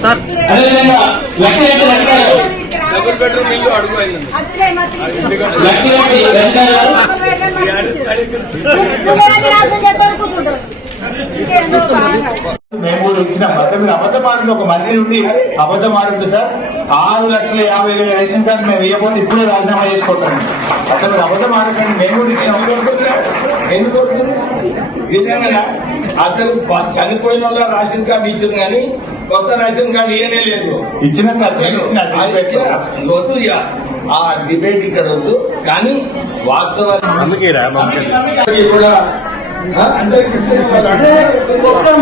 Sir double bedroom ఇల్లు అడుగు మేము కూడా ఇచ్చిన మీరు అబద్ధం ఆడింది ఒక మంత్రి నుండి అబద్ధం ఆడింది సార్ ఆరు లక్షల యాభై వేల రేషన్ కార్డు మేము ఇవ్వకపోతే ఇప్పుడే రాజీనామా చేసుకోవటాం అసలు మీరు అబద్ధం ఆడకండి మేము కూడా ఇచ్చినాం ఎందుకు నిజంగా అసలు చనిపోయిన వాళ్ళ రేషన్ కార్డు ఇచ్చింది కానీ కొత్త రేషన్ కార్డు ఇయనే లేదు. ఇచ్చిన సార్ నేను ఇచ్చిన ఆ వద్దు డిబేట్ ఇక్కడ వద్దు. కానీ వాస్తవాలు అందుకే రా అందరికీ కూడా మొత్తం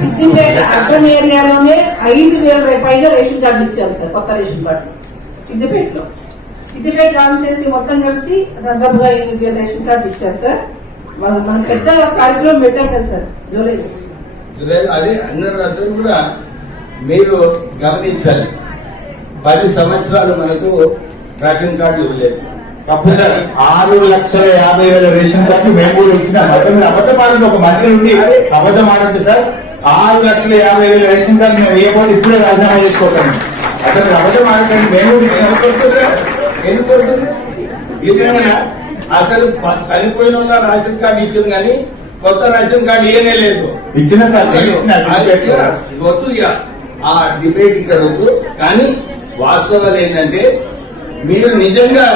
సిద్దిపేట అర్బన్ ఏరియాలోనే ఐదు వేల పైగా రేషన్ కార్డు ఇచ్చారు సార్ కొత్త రేషన్ కార్డు. సిద్దిపేటలో. సిద్దిపేట కాన్స్టిట్యూన్సీ మొత్తం కలిసి దాదాపుగా ఎనిమిది వేల రేషన్ కార్డు ఇచ్చారు సార్. మన పెద్ద కార్యక్రమం పెట్టాం కదా సార్. జూలై. అదే అందరూ అందరూ కూడా మీరు గమనించాలి. పది సంవత్సరాలు మనకు రేషన్ కార్డు ఇవ్వలేదు. తప్పు సార్ ఆరు లక్షల యాభై వేల రేషన్ కార్డు మేము కూడా ఇచ్చిన మొత్తం మీరు అబద్ధం ఆడింది ఒక మంత్రి నుండి అబద్ధం ఆడింది సార్. ఆరు లక్షల యాభై వేల రేషన్ కార్డు మేము ఇవ్వకపోతే ఇప్పుడే రాజీనామా చేసుకోవటాం అసలు అబద్ధం ఆడకండి. మేము ఎందుకు అసలు చనిపోయిన వాళ్ళ రేషన్ కార్డు ఇచ్చింది కానీ కొత్త రేషన్ కార్డు ఇయనే లేదు. ఇచ్చిన- వద్దు ఇక. ఆ డిబేట్ ఇక్కడ వద్దు. కానీ వాస్తవాలు ఏంటంటే మీరు నిజంగా